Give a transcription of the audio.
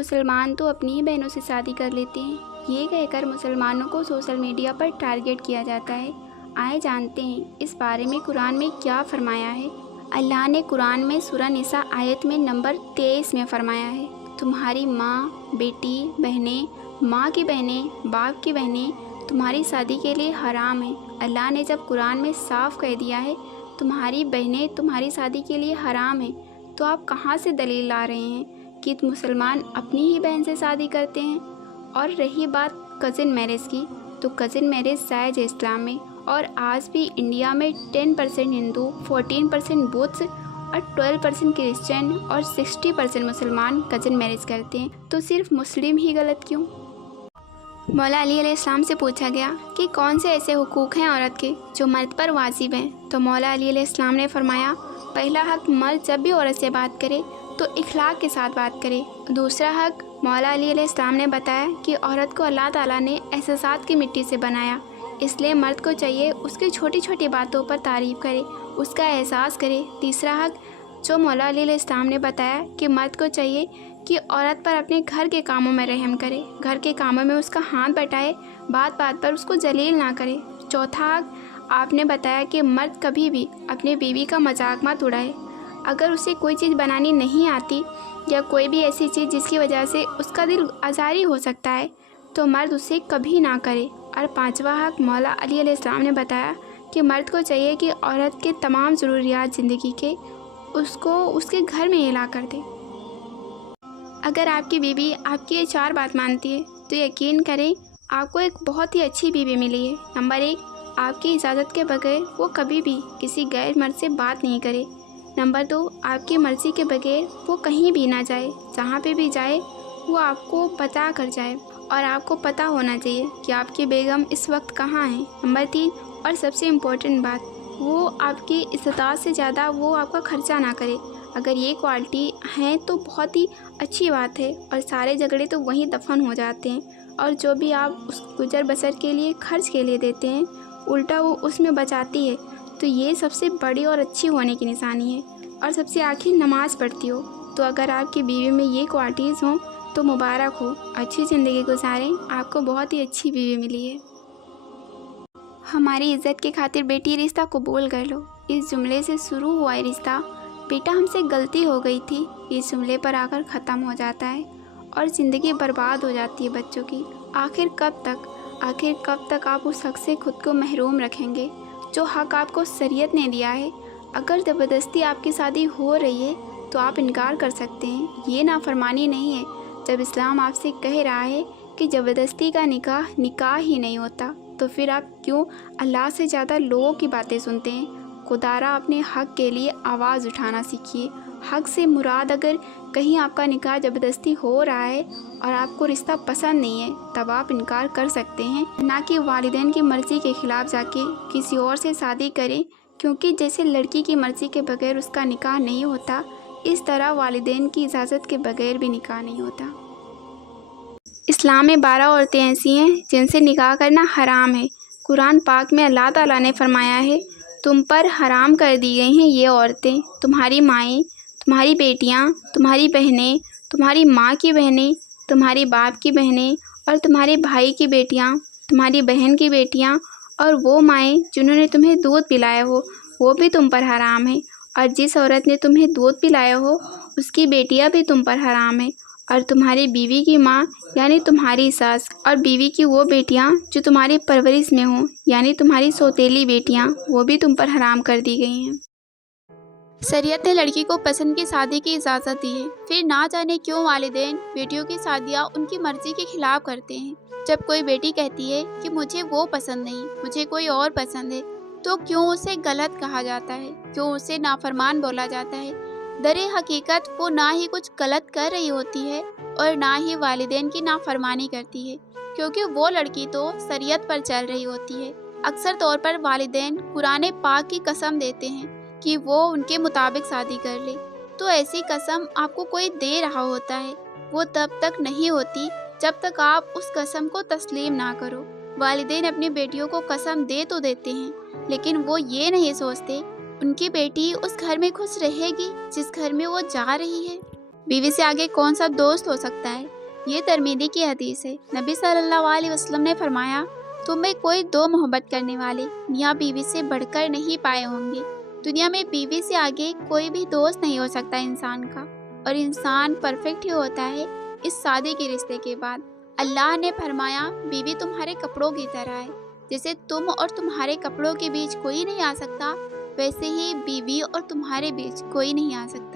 मुसलमान तो अपनी ही बहनों से शादी कर लेते हैं, ये कहकर मुसलमानों को सोशल मीडिया पर टारगेट किया जाता है। आइए जानते हैं इस बारे में कुरान में क्या फरमाया है। अल्लाह ने कुरान में सूरह निसा आयत में नंबर 23 में फरमाया है, तुम्हारी माँ, बेटी, बहनें, माँ की बहनें, बाप की बहनें तुम्हारी शादी के लिए हराम है। अल्लाह ने जब कुरान में साफ कह दिया है तुम्हारी बहनें तुम्हारी शादी के लिए हराम है, तो आप कहाँ से दलील ला रहे हैं कि मुसलमान अपनी ही बहन से शादी करते हैं। और रही बात कज़िन मैरिज की, तो कज़िन मैरिज जायज़ है इस्लाम में, और आज भी इंडिया में 10% हिंदू, 14% बुद्ध और 12% क्रिश्चियन और 60% मुसलमान कज़िन मैरिज करते हैं। तो सिर्फ मुस्लिम ही गलत क्यों? मौला अली अलैहिस्सलाम से पूछा गया कि कौन से ऐसे हुकूक हैं औरत के जो मर्द पर वाजिब हैं, तो मौला अली अलैहिस्सलाम ने फरमाया, पहला हक, मर्द जब भी औरत से बात करे तो इखलाक के साथ बात करे। दूसरा हक, मौला अली अलैहिस्सलाम ने बताया कि औरत को अल्लाह ताला ने एहसासात की मिट्टी से बनाया, इसलिए मर्द को चाहिए उसकी छोटी छोटी बातों पर तारीफ़ करे, उसका एहसास करे। तीसरा हक जो मौला अली अलैहिस्सलाम ने बताया कि मर्द को चाहिए कि औरत पर अपने घर के कामों में रहम करे, घर के कामों में उसका हाथ बटाए, बात बात पर उसको जलील ना करे। चौथा हक आपने बताया कि मर्द कभी भी अपनी बीवी का मजाक मत उड़ाए। अगर उसे कोई चीज़ बनानी नहीं आती या कोई भी ऐसी चीज़ जिसकी वजह से उसका दिल आज़ारी हो सकता है, तो मर्द उसे कभी ना करे। और पांचवा हक मौला अली अलैहिस्सलाम ने बताया कि मर्द को चाहिए कि औरत के तमाम ज़रूरियात ज़िंदगी के उसको उसके घर में हिला कर दे। अगर आपकी बीवी आपकी ये 4 बात मानती है तो यकीन करें आपको एक बहुत ही अच्छी बीवी मिली है। नंबर 1, आपकी इजाज़त के बगैर वो कभी भी किसी गैर मर्द से बात नहीं करे। नंबर 2, आपकी मर्ज़ी के बगैर वो कहीं भी ना जाए, जहाँ पे भी जाए वो आपको बता कर जाए और आपको पता होना चाहिए कि आपकी बेगम इस वक्त कहाँ है। नंबर 3 और सबसे इम्पोर्टेंट बात, वो आपकी इस्तात से ज़्यादा वो आपका खर्चा ना करे। अगर ये क्वालिटी हैं तो बहुत ही अच्छी बात है और सारे झगड़े तो वहीं दफन हो जाते हैं, और जो भी आप उस गुजर बसर के लिए खर्च के लिए देते हैं उल्टा वो उसमें बचाती है। तो ये सबसे बड़ी और अच्छी होने की निशानी है। और सबसे आखिर नमाज़ पढ़ती हो। तो अगर आपकी बीवी में ये क्वालिटीज़ हों तो मुबारक हो, अच्छी ज़िंदगी गुजारें, आपको बहुत ही अच्छी बीवी मिली है। हमारी इज़्ज़त की खातिर बेटी रिश्ता कबूल कर लो, इस जुमले से शुरू हुआ है रिश्ता। बेटा हमसे गलती हो गई थी, इस जुमले पर आकर ख़त्म हो जाता है और ज़िंदगी बर्बाद हो जाती है बच्चों की। आखिर कब तक आप उस हक़ से खुद को महरूम रखेंगे जो हक़ आपको शरीयत ने दिया है। अगर ज़बरदस्ती आपकी शादी हो रही है तो आप इनकार कर सकते हैं, ये नाफरमानी नहीं है। जब इस्लाम आपसे कह रहा है कि ज़बरदस्ती का निकाह ही नहीं होता, तो फिर आप क्यों अल्लाह से ज़्यादा लोगों की बातें सुनते हैं। खुदारा अपने हक़ के लिए आवाज़ उठाना सीखिए। हक़ से मुराद अगर कहीं आपका निकाह ज़बरदस्ती हो रहा है और आपको रिश्ता पसंद नहीं है, तब आप इनकार कर सकते हैं, ना कि वालिदैन की मर्ज़ी के ख़िलाफ़ जाके किसी और से शादी करें। क्योंकि जैसे लड़की की मर्ज़ी के बगैर उसका निकाह नहीं होता, इस तरह वालिदैन की इजाज़त के बगैर भी निकाह नहीं होता। इस्लाम में 12 औरतें ऐसी हैं जिनसे निकाह करना हराम है। कुरान पाक में अल्लाह ताला ने फरमाया है, तुम पर हराम कर दी गई हैं ये औरतें, तुम्हारी माएँ, तुम्हारी बेटियाँ, तुम्हारी बहनें, तुम्हारी माँ की बहनें, तुम्हारे बाप की बहनें और तुम्हारे भाई की बेटियाँ, तुम्हारी बहन की बेटियाँ और वो माएँ जिन्होंने तुम्हें दूध पिलाया हो, वो भी तुम पर हराम है। और जिस औरत ने तुम्हें दूध पिलाया हो उसकी बेटियाँ भी तुम पर हराम है। और तुम्हारी बीवी की माँ यानी तुम्हारी सास और बीवी की वो बेटियाँ जो तुम्हारी परवरिश में हों यानी तुम्हारी सौतेली बेटियाँ, वो भी तुम पर हराम कर दी गई हैं। शरीयत ने लड़की को पसंद की शादी की इजाज़त दी है, फिर ना जाने क्यों वालिदैन बेटियों की शादियाँ उनकी मर्ज़ी के खिलाफ़ करते हैं। जब कोई बेटी कहती है कि मुझे वो पसंद नहीं, मुझे कोई और पसंद है, तो क्यों उसे गलत कहा जाता है, क्यों उसे नाफरमान बोला जाता है। दरे हकीकत वो ना ही कुछ गलत कर रही होती है और ना ही वालिदैन की नाफरमानी करती है, क्योंकि वो लड़की तो शरीयत पर चल रही होती है। अक्सर तौर पर वालिदैन कुरान पाक की कसम देते हैं कि वो उनके मुताबिक शादी कर ले, तो ऐसी कसम आपको कोई दे रहा होता है, वो तब तक नहीं होती जब तक आप उस कसम को तस्लीम ना करो। वालिदैन अपनी बेटियों को कसम दे तो देते हैं, लेकिन वो ये नहीं सोचते उनकी बेटी उस घर में खुश रहेगी जिस घर में वो जा रही है। بیوی سے آگے کون سا دوست ہو سکتا ہے؟ یہ ترمذی کی حدیث ہے۔ نبی صلی اللہ علیہ وسلم نے فرمایا، تم میں کوئی دو محبت کرنے والے میاں بیوی سے بڑھ کر نہیں پائے ہوں گے۔ دنیا میں بیوی سے آگے کوئی بھی دوست نہیں ہو سکتا انسان کا، اور انسان پرفیکٹ ہی ہوتا ہے اس سادے کے رشتے کے بعد۔ اللہ نے فرمایا، بیوی تمہارے کپڑوں کی طرح ہے، جیسے تم اور تمہارے کپڑوں کے بیچ کوئی نہیں آ سکتا، ویسے ہی بیوی اور تمہارے بیچ کوئی نہیں آ سکتا۔